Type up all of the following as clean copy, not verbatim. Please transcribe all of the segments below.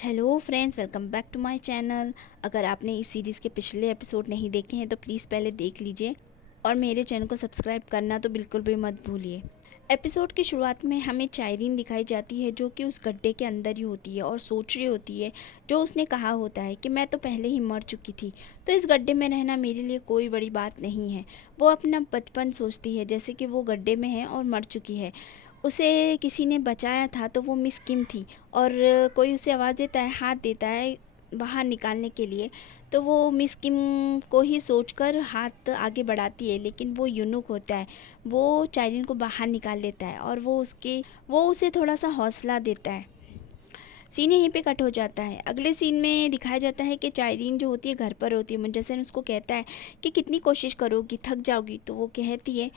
Hello friends, welcome back to my channel. अगर आपने इस सीरीज़ के पिछले एपिसोड नहीं देखे हैं तो प्लीज़ पहले देख लीजिए और मेरे चैनल को सब्सक्राइब करना तो बिल्कुल भी मत भूलिए। एपिसोड की शुरुआत में हमें चाइरीन दिखाई जाती है जो कि उस गड्ढे के अंदर ही होती है और सोच रही होती है जो उसने कहा होता है कि मैं तो पहले ही मर चुकी थी, तो इस गड्ढे में रहना मेरे लिए कोई बड़ी बात नहीं है। वो अपना बचपन सोचती है जैसे कि वो गड्ढे में है और मर चुकी है। उसे किसी ने बचाया था तो वो मिस किम थी और कोई उसे आवाज़ देता है, हाथ देता है बाहर निकालने के लिए, तो वो मिस किम को ही सोचकर हाथ आगे बढ़ाती है, लेकिन वो यूनुक होता है। वो चाइरीन को बाहर निकाल लेता है और वो उसे थोड़ा सा हौसला देता है। सीन यहीं पे कट हो जाता है। अगले सीन में दिखाया जाता है कि चाइरीन जो होती है घर पर होती है। मुंजसन उसको कहता है कि कितनी कोशिश करोगी, थक जाओगी, तो वो कहती है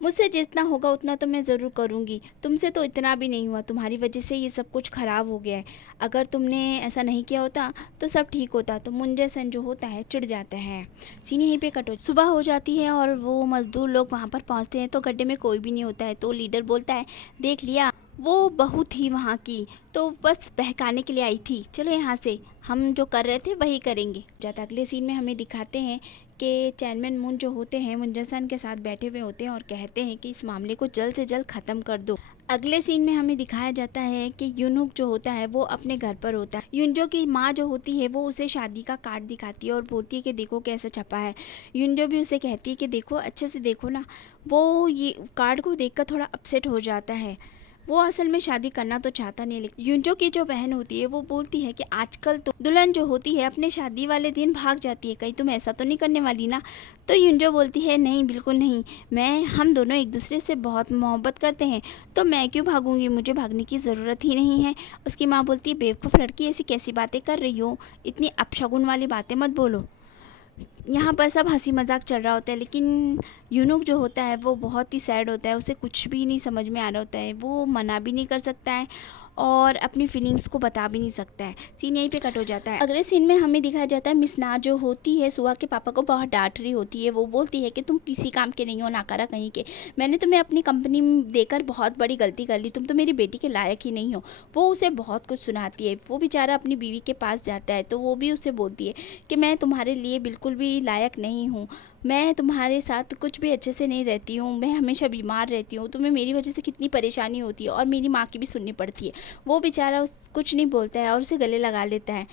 मुझसे जितना होगा उतना तो मैं ज़रूर करूँगी, तुमसे तो इतना भी नहीं हुआ, तुम्हारी वजह से ये सब कुछ ख़राब हो गया है। अगर तुमने ऐसा नहीं किया होता तो सब ठीक होता। तो मुंजेसन जो होता है चिढ़ जाता है। सीन यहीं पे कट हो सुबह हो जाती है और वो मज़दूर लोग वहाँ पर पहुँचते हैं तो गड्ढे में कोई भी नहीं होता है। तो लीडर बोलता है, देख लिया, वो बहू थी वहाँ की, तो बस बहकाने के लिए आई थी, चलो यहाँ से हम जो कर रहे थे वही करेंगे। जाता अगले सीन में हमें दिखाते हैं कि चेयरमैन मून जो होते हैं मुंजसन के साथ बैठे हुए होते हैं और कहते हैं कि इस मामले को जल्द से जल्द ख़त्म कर दो। अगले सीन में हमें दिखाया जाता है कि यूनुक जो होता है वो अपने घर पर होता है। युनजो की माँ जो होती है वो उसे शादी का कार्ड दिखाती है और बोलती है कि देखो कैसे छपा है। युनजो भी उसे कहती है कि देखो अच्छे से देखो ना। वो ये कार्ड को देखकर थोड़ा अपसेट हो जाता है। वो असल में शादी करना तो चाहता नहीं, लेकिन युनजो की जो बहन होती है वो बोलती है कि आजकल तो दुल्हन जो होती है अपने शादी वाले दिन भाग जाती है, कहीं तुम ऐसा तो नहीं करने वाली ना। तो युनजो बोलती है नहीं, बिल्कुल नहीं, हम दोनों एक दूसरे से बहुत मोहब्बत करते हैं, तो मैं क्यों भागूंगी, मुझे भागने की ज़रूरत ही नहीं है। उसकी माँ बोलती है बेवकूफ़ लड़की, ऐसी कैसी बातें कर रही हो, इतनी अपशगुन वाली बातें मत बोलो। यहाँ पर सब हंसी मजाक चल रहा होता है, लेकिन यूनुक जो होता है वो बहुत ही सैड होता है। उसे कुछ भी नहीं समझ में आ रहा होता है। वो मना भी नहीं कर सकता है और अपनी फीलिंग्स को बता भी नहीं सकता है। सीन यहीं पे कट हो जाता है। अगले सीन में हमें दिखाया जाता है मिस ना जो होती है सुआ के पापा को बहुत डांट रही होती है। वो बोलती है कि तुम किसी काम के नहीं हो, नाकारा कहीं के, मैंने तुम्हें अपनी कंपनी देकर बहुत बड़ी गलती कर ली, तुम तो मेरी बेटी के लायक ही नहीं हो। वो उसे बहुत कुछ सुनाती है। वो बेचारा अपनी बीवी के पास जाता है तो वो भी उसे बोलती है कि मैं तुम्हारे लिए बिल्कुल भी लायक नहीं हूँ, मैं तुम्हारे साथ कुछ भी अच्छे से नहीं रहती हूँ, मैं हमेशा बीमार रहती हूँ, तुम्हें मेरी वजह से कितनी परेशानी होती है और मेरी माँ की भी सुननी पड़ती है। वो बेचारा उस कुछ नहीं बोलता है और उसे गले लगा लेता है।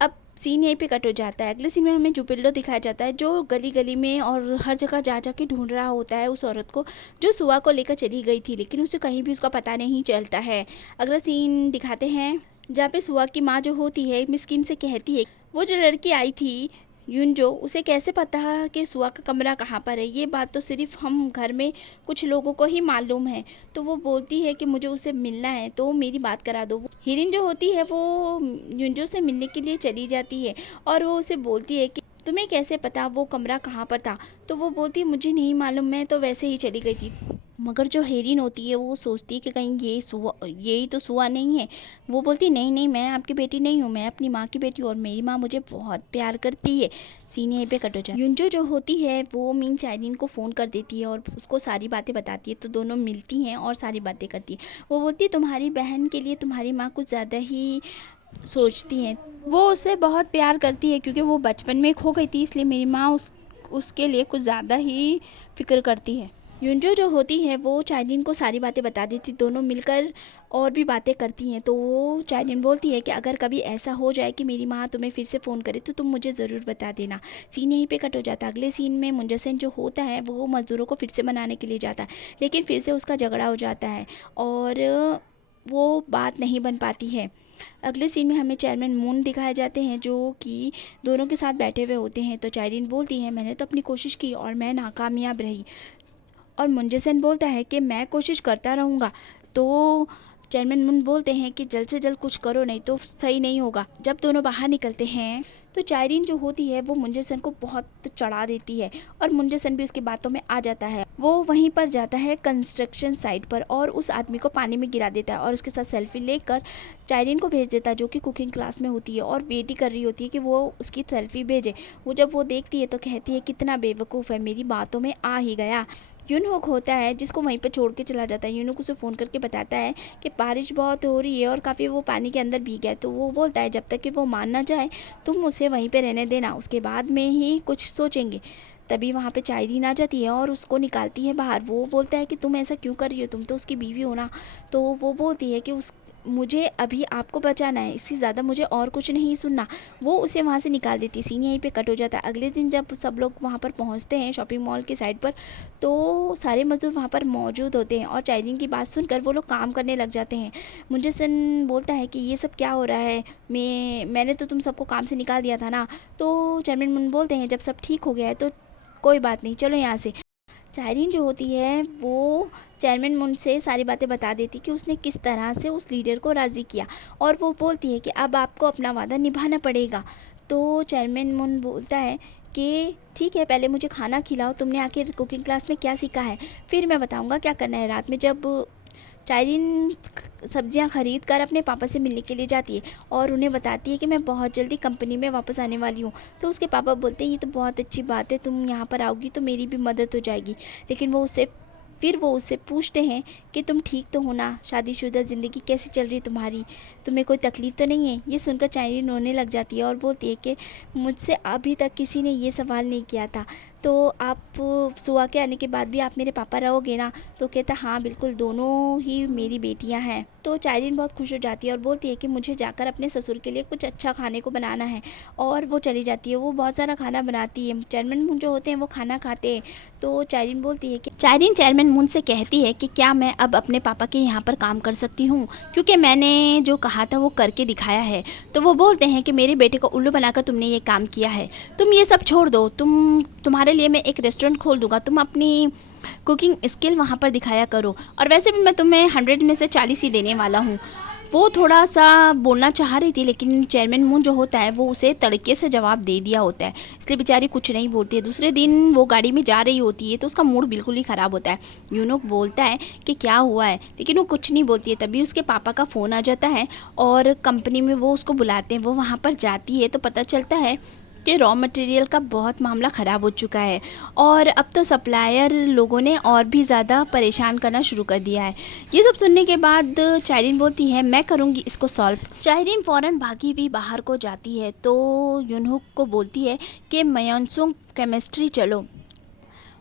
अब सीन यहीं पे कट हो जाता है। अगले सीन में हमें जुपिल्डो दिखाया जाता है जो गली गली में और हर जगह जा जा के ढूंढ रहा होता है उस औरत को जो सुआ को लेकर चली गई थी, लेकिन उसे कहीं भी उसका पता नहीं चलता है। अगला सीन दिखाते हैं जहाँ पे सुआ की माँ जो होती है मिस किम से कहती है वो जो लड़की आई थी युनजो, उसे कैसे पता कि सुआ का कमरा कहाँ पर है, ये बात तो सिर्फ हम घर में कुछ लोगों को ही मालूम है। तो वो बोलती है कि मुझे उसे मिलना है तो मेरी बात करा दो। हिरिन जो होती है वो युनजो से मिलने के लिए चली जाती है और वो उसे बोलती है कि तुम्हें कैसे पता वो कमरा कहाँ पर था। तो वो बोलती है मुझे नहीं मालूम, मैं तो वैसे ही चली गई थी। मगर जो हेरिन होती है वो सोचती है कि कहीं यही तो सुआ नहीं है। वो बोलती नहीं नहीं, मैं आपकी बेटी नहीं हूँ, मैं अपनी माँ की बेटी हूँ और मेरी माँ मुझे बहुत प्यार करती है। सीन यहीं पे कट हो जाए। युनजो जो होती है वो मीन चाइनीन को फ़ोन कर देती है और उसको सारी बातें बताती है। तो दोनों मिलती हैं और सारी बातें करती है। वो बोलती है तुम्हारी बहन के लिए तुम्हारी माँ कुछ ज़्यादा ही सोचती हैं, वो उसे बहुत प्यार करती है क्योंकि वो बचपन में खो गई थी, इसलिए मेरी माँ उसके लिए कुछ ज़्यादा ही फिक्र करती है। युनजो जो होती है वो चाइनीन को सारी बातें बता देती, दोनों मिलकर और भी बातें करती हैं। तो वो चाइनीन बोलती है कि अगर कभी ऐसा हो जाए कि मेरी माँ तुम्हें फिर से फ़ोन करे तो तुम मुझे ज़रूर बता देना। सीन यहीं पे कट हो जाता है। अगले सीन में मुंजसन जो होता है वो मज़दूरों को फिर से मनाने के लिए जाता है, लेकिन फिर से उसका झगड़ा हो जाता है और वो बात नहीं बन पाती है। अगले सीन में हमें चेयरमैन मून दिखाए जाते हैं जो कि दोनों के साथ बैठे हुए होते हैं। तो चाइनीन बोलती है मैंने तो अपनी कोशिश की और मैं नाकामयाब रही, और मुंजेसन बोलता है कि मैं कोशिश करता रहूँगा। तो चेयरमैन मुन बोलते हैं कि जल्द से जल्द कुछ करो नहीं तो सही नहीं होगा। जब दोनों बाहर निकलते हैं तो चाइरीन जो होती है वो मुंजेसन को बहुत चढ़ा देती है और मुंजेसन भी उसकी बातों में आ जाता है। वो वहीं पर जाता है कंस्ट्रक्शन साइट पर और उस आदमी को पानी में गिरा देता है और उसके साथ सेल्फी लेकर चाइरीन को भेज देता है जो कि कुकिंग क्लास में होती है और वेट ही कर रही होती है कि वो उसकी सेल्फी भेजे। जब वो देखती है तो कहती है कितना बेवकूफ़ है, मेरी बातों में आ ही गया। यूनहुक होता है जिसको वहीं पे छोड़ के चला जाता है। यूनहुक उसे फ़ोन करके बताता है कि बारिश बहुत हो रही है और काफ़ी वो पानी के अंदर भीग है। तो वो बोलता है जब तक कि वो मान ना जाए तुम उसे वहीं पे रहने देना, उसके बाद में ही कुछ सोचेंगे। तभी वहाँ पे चायरीन आ जाती है और उसको निकालती है बाहर। वो बोलता है कि तुम ऐसा क्यों कर रही हो, तुम तो उसकी बीवी हो ना। तो वो बोलती है कि उस मुझे अभी आपको बचाना है, इससे ज़्यादा मुझे और कुछ नहीं सुनना। वो उसे वहाँ से निकाल देती है। सीन यहीं पे कट हो जाता है। अगले दिन जब सब लोग वहाँ पर पहुँचते हैं शॉपिंग मॉल के साइड पर, तो सारे मज़दूर वहाँ पर मौजूद होते हैं और चायरीन की बात सुनकर वो लोग काम करने लग जाते हैं। मुंजेसन बोलता है कि ये सब क्या हो रहा है, मैंने तो तुम सबको काम से निकाल दिया था ना। तो चेयरमैन मुन बोलते हैं जब सब ठीक हो गया है तो कोई बात नहीं, चलो यहाँ से। चायरीन जो होती है वो चेयरमैन मुन से सारी बातें बता देती कि उसने किस तरह से उस लीडर को राज़ी किया, और वो बोलती है कि अब आपको अपना वादा निभाना पड़ेगा। तो चेयरमैन मुन बोलता है कि ठीक है, पहले मुझे खाना खिलाओ, तुमने आखिर कुकिंग क्लास में क्या सीखा है, फिर मैं बताऊंगा क्या करना है। रात में जब चायरीन सब्जियां खरीद कर अपने पापा से मिलने के लिए जाती है और उन्हें बताती है कि मैं बहुत जल्दी कंपनी में वापस आने वाली हूँ। तो उसके पापा बोलते हैं ये तो बहुत अच्छी बात है, तुम यहाँ पर आओगी तो मेरी भी मदद हो जाएगी। लेकिन वो उससे पूछते हैं कि तुम ठीक तो हो ना, शादीशुदा ज़िंदगी कैसी चल रही है तुम्हारी, तुम्हें कोई तकलीफ़ तो नहीं है। ये सुनकर चायरीन रोने लग जाती है और बोलती है कि मुझसे अभी तक किसी ने ये सवाल नहीं किया था, तो आप सुहा के आने के बाद भी आप मेरे पापा रहोगे ना। तो कहता हाँ बिल्कुल, दोनों ही मेरी बेटियां हैं। तो चायरीन बहुत खुश हो जाती है और बोलती है कि मुझे जाकर अपने ससुर के लिए कुछ अच्छा खाने को बनाना है, और वो चली जाती है। वो बहुत सारा खाना बनाती है। चेयरमैन मुन जो होते हैं वो खाना खाते हैं। तो चायरीन बोलती है कि चेयरमैन मुन से कहती है कि क्या मैं अब अपने पापा के यहाँ पर काम कर सकती हूँ, क्योंकि मैंने जो कहा था वो करके दिखाया है। तो वो बोलते हैं कि मेरे बेटे को उल्लू बनाकर तुमने ये काम किया है, तुम ये सब छोड़ दो, तुम्हारे लिए मैं एक रेस्टोरेंट खोल दूंगा, तुम अपनी कुकिंग स्किल वहाँ पर दिखाया करो, और वैसे भी मैं तुम्हें 100 में से 40 ही देने वाला हूँ। वो थोड़ा सा बोलना चाह रही थी, लेकिन चेयरमैन मून जो होता है वो उसे तड़के से जवाब दे दिया होता है, इसलिए बेचारी कुछ नहीं बोलती है। दूसरे दिन वो गाड़ी में जा रही होती है तो उसका मूड बिल्कुल ही ख़राब होता है। यूनुक बोलता है कि क्या हुआ है, लेकिन वो कुछ नहीं बोलती है। तभी उसके पापा का फ़ोन आ जाता है और कंपनी में वो उसको बुलाते हैं। वो वहाँ पर जाती है तो पता चलता है कि रॉ मटेरियल का बहुत मामला ख़राब हो चुका है, और अब तो सप्लायर लोगों ने और भी ज़्यादा परेशान करना शुरू कर दिया है। ये सब सुनने के बाद चायरीन बोलती है मैं करूँगी इसको सॉल्व। चायरीन फ़ौरन भागी हुई बाहर को जाती है तो यूनहुक को बोलती है कि मयोनसुंग केमिस्ट्री चलो।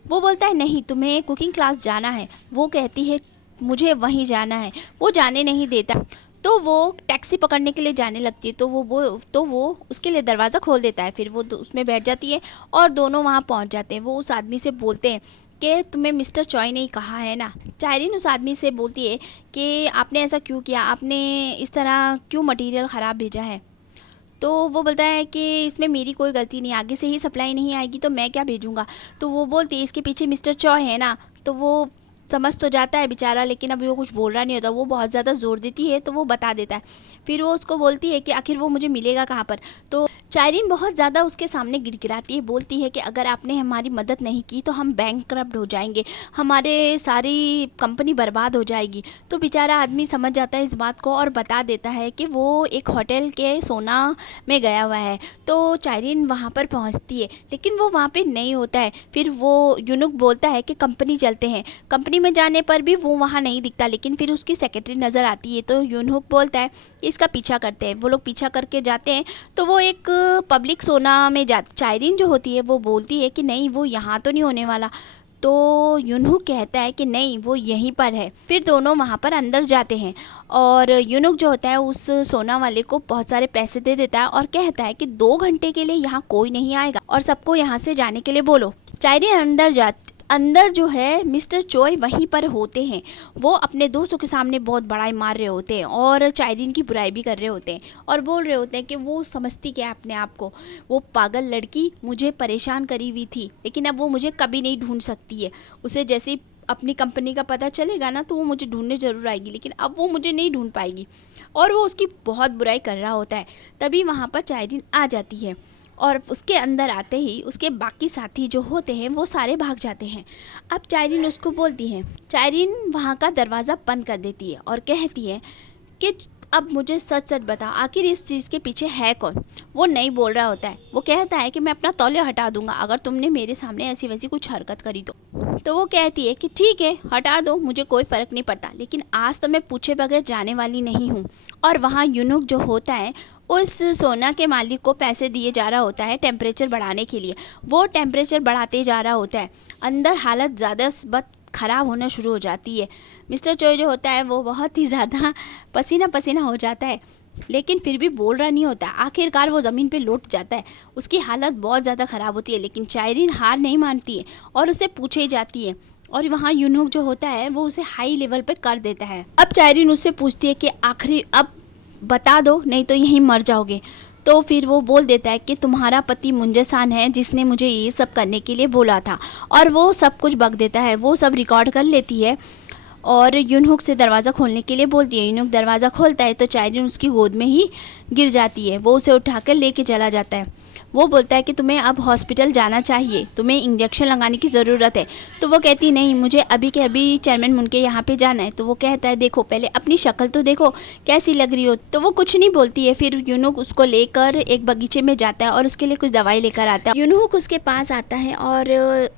वो बोलता है नहीं, तुम्हें कुकिंग क्लास जाना है। वो कहती है मुझे वहीं जाना है। वो जाने नहीं देता तो वो टैक्सी पकड़ने के लिए जाने लगती है। तो वो उसके लिए दरवाज़ा खोल देता है। फिर वो उसमें बैठ जाती है और दोनों वहाँ पहुँच जाते हैं। वो उस आदमी से बोलते हैं कि तुम्हें मिस्टर चॉय ने कहा है ना। चायरीन उस आदमी से बोलती है कि आपने ऐसा क्यों किया, आपने इस तरह क्यों मटेरियल ख़राब भेजा है। तो वो बोलता है कि इसमें मेरी कोई गलती नहीं, आगे से ही सप्लाई नहीं आएगी तो मैं क्या भेजूँगा। तो वो बोलती है इसके पीछे मिस्टर चॉय है ना। तो वो समझ तो जाता है बेचारा, लेकिन अभी वो कुछ बोल रहा नहीं होता। वो बहुत ज़्यादा ज़ोर देती है तो वो बता देता है। फिर वो उसको बोलती है कि आखिर वो मुझे मिलेगा कहाँ पर। तो चायरीन बहुत ज़्यादा उसके सामने गिड़गिड़ाती है, बोलती है कि अगर आपने हमारी मदद नहीं की तो हम बैंकक्रप्ट हो जाएंगे, हमारे सारी कंपनी बर्बाद हो जाएगी। तो बेचारा आदमी समझ जाता है इस बात को और बता देता है कि वो एक होटल के सोना में गया हुआ है। तो चायरीन वहाँ पर पहुँचती है लेकिन वो वहाँ पर नहीं होता है। फिर वो यूनुक बोलता है कि कंपनी चलते हैं। कंपनी में जाने पर भी वो वहाँ नहीं दिखता, लेकिन फिर उसकी सेक्रेटरी नज़र आती है। तो यूनहुक बोलता है इसका पीछा करते हैं। वो लोग पीछा करके जाते हैं तो वो एक पब्लिक सोना में जा। चायरीन जो होती है वो बोलती है कि नहीं, वो यहाँ तो नहीं होने वाला। तो यूनहुक कहता है कि नहीं, वो यहीं पर है। फिर दोनों वहाँ पर अंदर जाते हैं और यूनहुक जो होता है उस सोना वाले को बहुत सारे पैसे दे देता है और कहता है कि 2 घंटे के लिए यहाँ कोई नहीं आएगा और सबको यहाँ से जाने के लिए बोलो। चायरीन अंदर जो है मिस्टर चॉय वहीं पर होते हैं। वो अपने दोस्तों के सामने बहुत बड़ाई मार रहे होते हैं और चायरीन की बुराई भी कर रहे होते हैं और बोल रहे होते हैं कि वो समझती क्या अपने आप को, वो पागल लड़की मुझे परेशान करी हुई थी, लेकिन अब वो मुझे कभी नहीं ढूंढ सकती है। उसे जैसे ही अपनी कंपनी का पता चलेगा ना तो वो मुझे ढूंढने ज़रूर आएगी, लेकिन अब वो मुझे नहीं ढूंढ पाएगी। और वो उसकी बहुत बुराई कर रहा होता है। तभी वहाँ पर चायरीन आ जाती है और उसके अंदर आते ही उसके बाकी साथी जो होते हैं वो सारे भाग जाते हैं। अब चायरीन उसको बोलती है, चायरीन वहाँ का दरवाज़ा बंद कर देती है और कहती है कि अब मुझे सच सच बता, आखिर इस चीज़ के पीछे है कौन? वो नहीं बोल रहा होता है। वो कहता है कि मैं अपना तौलिया हटा दूंगा अगर तुमने मेरे सामने ऐसी वैसी कुछ हरकत करी तो वो कहती है कि ठीक है हटा दो, मुझे कोई फ़र्क नहीं पड़ता, लेकिन आज तो मैं पूछे बगैर जाने वाली नहीं हूँ। और वहाँ यूनुक जो होता है उस सोना के मालिक को पैसे दिए जा रहा होता है टेम्परेचर बढ़ाने के लिए। वो टेम्परेचर बढ़ाते जा रहा होता है, अंदर हालत ज़्यादा ख़राब होना शुरू हो जाती है। मिस्टर चोय जो होता है वो बहुत ही ज़्यादा पसीना पसीना हो जाता है, लेकिन फिर भी बोल रहा नहीं होता। आखिरकार वो ज़मीन पे लौट जाता है। उसकी हालत बहुत ज़्यादा ख़राब होती है, लेकिन चायरीन हार नहीं मानती है और उसे पूछे ही जाती है। और वहाँ यूनुक जो होता है वो उसे हाई लेवल पे कर देता है। अब चायरीन उससे पूछती है कि आखिरी अब बता दो, नहीं तो यहीं मर जाओगे। तो फिर वो बोल देता है कि तुम्हारा पति मुंजेसान है जिसने मुझे ये सब करने के लिए बोला था, और वो सब कुछ बक देता है। वो सब रिकॉर्ड कर लेती है और यूनहुक से दरवाज़ा खोलने के लिए बोलती है। यूनहुक दरवाज़ा खोलता है तो चायरीन उसकी गोद में ही गिर जाती है। वो उसे उठाकर लेके चला जाता है। वो बोलता है कि तुम्हें अब हॉस्पिटल जाना चाहिए, तुम्हें इंजेक्शन लगाने की ज़रूरत है। तो वो कहती नहीं, मुझे अभी के अभी चेयरमैन मुन के यहाँ पे जाना है। तो वो कहता है देखो पहले अपनी शक्ल तो देखो कैसी लग रही हो। तो वो कुछ नहीं बोलती है। फिर यूनुक उसको लेकर एक बगीचे में जाता है और उसके लिए कुछ दवाई लेकर आता है। यूनुक उसके पास आता है और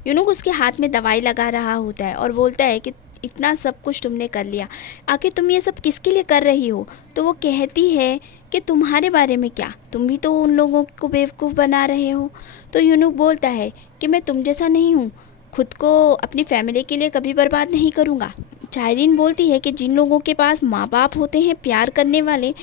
यूनुक उसके हाथ में दवाई लगा रहा होता है और बोलता है कि इतना सब कुछ तुमने कर लिया, आखिर तुम ये सब किसके लिए कर रही हो? तो वो कहती है कि तुम्हारे बारे में क्या, तुम भी तो उन लोगों को बेवकूफ़ बना रहे हो। तो यूनुक बोलता है कि मैं तुम जैसा नहीं हूँ, खुद को अपनी फैमिली के लिए कभी बर्बाद नहीं करूँगा। चायरीन बोलती है कि जिन लोगों के पास माँ बाप होते हैं प्यार करने वाले,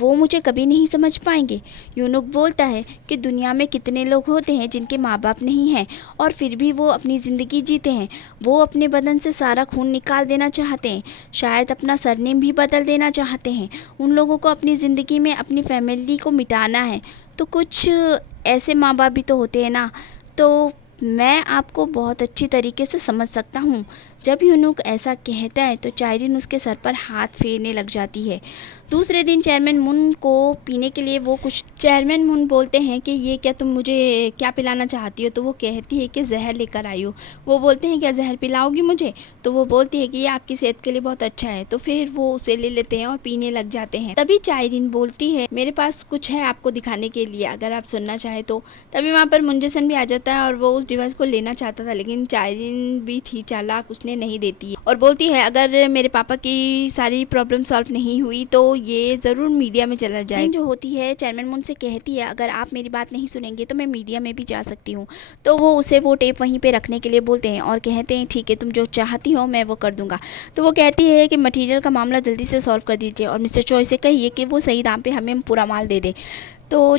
वो मुझे कभी नहीं समझ पाएंगे। यूनुक बोलता है कि दुनिया में कितने लोग होते हैं जिनके माँ बाप नहीं हैं और फिर भी वो अपनी ज़िंदगी जीते हैं। वो अपने बदन से सारा खून निकाल देना चाहते हैं, शायद अपना सरनेम भी बदल देना चाहते हैं। उन लोगों को अपनी ज़िंदगी में अपनी फैमिली को मिटाना है। तो कुछ ऐसे माँ बाप भी तो होते हैं ना। तो मैं आपको बहुत अच्छी तरीके से समझ सकता हूँ। जब यूनुक ऐसा कहता है तो चायरीन उसके सर पर हाथ फेरने लग जाती है। दूसरे दिन चेयरमैन मुन को पीने के लिए वो कुछ चेयरमैन मुन बोलते हैं कि ये क्या तुम मुझे क्या पिलाना चाहती हो? तो वो कहती है कि जहर लेकर आई हो। वो बोलते हैं क्या जहर पिलाओगी मुझे? तो वो बोलती है कि ये आपकी सेहत के लिए बहुत अच्छा है। तो फिर वो उसे ले लेते हैं और पीने लग जाते हैं। तभी चायरीन बोलती है मेरे पास कुछ है आपको दिखाने के लिए, अगर आप सुनना चाहे तो। तभी वहाँ पर मुंजेसन भी आ जाता है और वो उस डिवाइस को लेना चाहता था, लेकिन चायरीन भी थी चालाक, उसने नहीं देती है और बोलती है अगर मेरे पापा की सारी प्रॉब्लम सॉल्व नहीं हुई तो ये ज़रूर मीडिया में चला जाए। जो होती है चेयरमैन मुन से कहती है अगर आप मेरी बात नहीं सुनेंगे तो मैं मीडिया में भी जा सकती हूँ। तो वो उसे वो टेप वहीं पे रखने के लिए बोलते हैं और कहते हैं ठीक है तुम जो चाहती हो मैं वो कर दूंगा। तो वो कहती है कि मटेरियल का मामला जल्दी से सॉल्व कर दीजिए और मिस्टर चॉय से कहिए कि वो सही दाम पे हमें पूरा माल दे दे। तो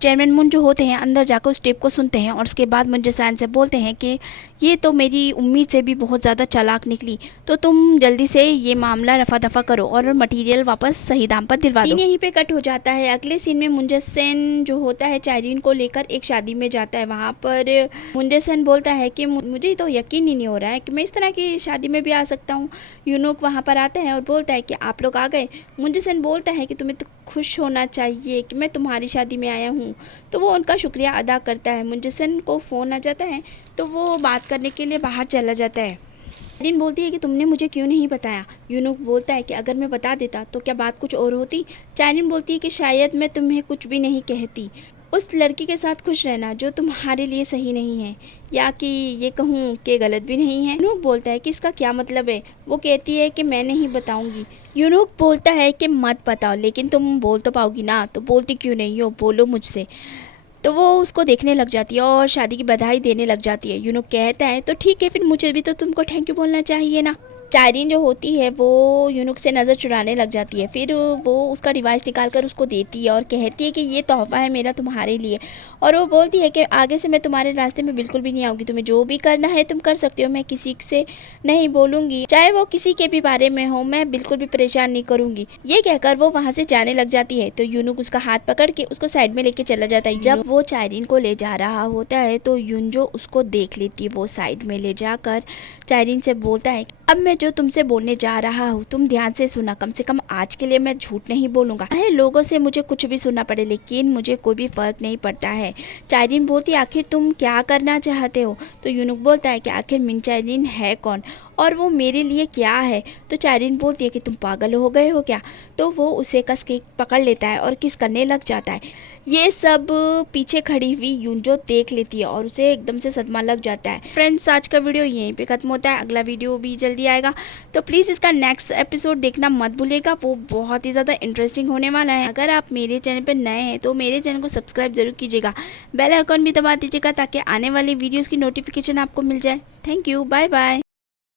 चेयरमैन मुन जो होते हैं अंदर जाकर उस टेप को सुनते हैं और उसके बाद मुंजेसान से बोलते हैं कि ये तो मेरी उम्मीद से भी बहुत ज़्यादा चालाक निकली, तो तुम जल्दी से ये मामला रफा दफा करो और मटेरियल वापस सही दाम पर दिलवा दो। सीन यहीं पे कट हो जाता है। अगले सीन में मुंजेसन जो होता है चायरीन को लेकर एक शादी में जाता है। वहाँ पर मुंजेसन बोलता है कि मुझे तो यकीन ही नहीं हो रहा है कि मैं इस तरह की शादी में भी आ सकता हूँ। यूनुक वहाँ पर आता है और बोलता है कि आप लोग आ गए। मुंजेसन बोलता है कि तुम्हें तो खुश होना चाहिए कि मैं तुम्हारी शादी में आया हूँ। तो वो उनका शुक्रिया अदा करता है। मुंजेसन को फ़ोन आ जाता है तो वो बात करने के लिए बाहर चला जाता है। चायरीन बोलती है कि तुमने मुझे क्यों नहीं बताया? यूनुक बोलता है कि अगर मैं बता देता तो क्या बात कुछ और होती? चायरीन बोलती है कि शायद मैं तुम्हें कुछ भी नहीं कहती। उस लड़की के साथ खुश रहना जो तुम्हारे लिए सही नहीं है, या कि ये कहूँ कि गलत भी नहीं है। यूनुक बोलता है कि इसका क्या मतलब है? वो कहती है कि मैं नहीं बताऊंगी। यूनुक बोलता है कि मत बताओ, लेकिन तुम बोल तो पाओगी ना, तो बोलती क्यों नहीं हो, बोलो मुझसे। तो वो उसको देखने लग जाती है और शादी की बधाई देने लग जाती है। यूनुक कहता है तो ठीक है, फिर मुझे भी तो तुमको थैंक यू बोलना चाहिए ना। चायरीन जो होती है वो यूनुक से नज़र चुराने लग जाती है। फिर वो उसका डिवाइस निकाल कर उसको देती है और कहती है कि ये तोहफ़ा है मेरा तुम्हारे लिए। और वो बोलती है कि आगे से मैं तुम्हारे रास्ते में बिल्कुल भी नहीं आऊँगी, तुम्हें जो भी करना है तुम कर सकते हो, मैं किसी से नहीं बोलूँगी, चाहे वो किसी के भी बारे में हो, मैं बिल्कुल भी परेशान नहीं करूँगी। ये कहकर वो वहाँ से जाने लग जाती है। तो यूनुक उसका हाथ पकड़ के उसको साइड में लेके चला जाता है। जब वो चायरीन को ले जा रहा होता है तो युनजो उसको देख लेती है। वो साइड में ले जाकर चायरीन से बोलता है अब मैं जो तुमसे बोलने जा रहा हूँ तुम ध्यान से सुना, कम से कम आज के लिए मैं झूठ नहीं बोलूँगा। चाहे लोगों से मुझे कुछ भी सुनना पड़े लेकिन मुझे कोई भी फर्क नहीं पड़ता है। चाइरीन बोलती आखिर तुम क्या करना चाहते हो? तो यूनुक बोलता है कि आखिर मिन चाइरीन है कौन और वो मेरे लिए क्या है? तो चाइरीन बोलती है कि तुम पागल हो गए हो क्या? तो वो उसे कस के पकड़ लेता है और किस करने लग जाता है। ये सब पीछे खड़ी हुई यूनजो देख लेती है और उसे एकदम से सदमा लग जाता है। फ्रेंड्स, आज का वीडियो यहीं पे खत्म होता है, अगला वीडियो भी जल्दी आएगा, तो प्लीज़ इसका नेक्स्ट एपिसोड देखना मत भूलिएगा, वो बहुत ही ज़्यादा इंटरेस्टिंग होने वाला है। अगर आप मेरे चैनल पर नए हैं तो मेरे चैनल को सब्सक्राइब जरूर कीजिएगा, बेल आइकन भी दबा दीजिएगा ताकि आने वाली वीडियोज़ की नोटिफिकेशन आपको मिल जाए। Thank you, bye bye.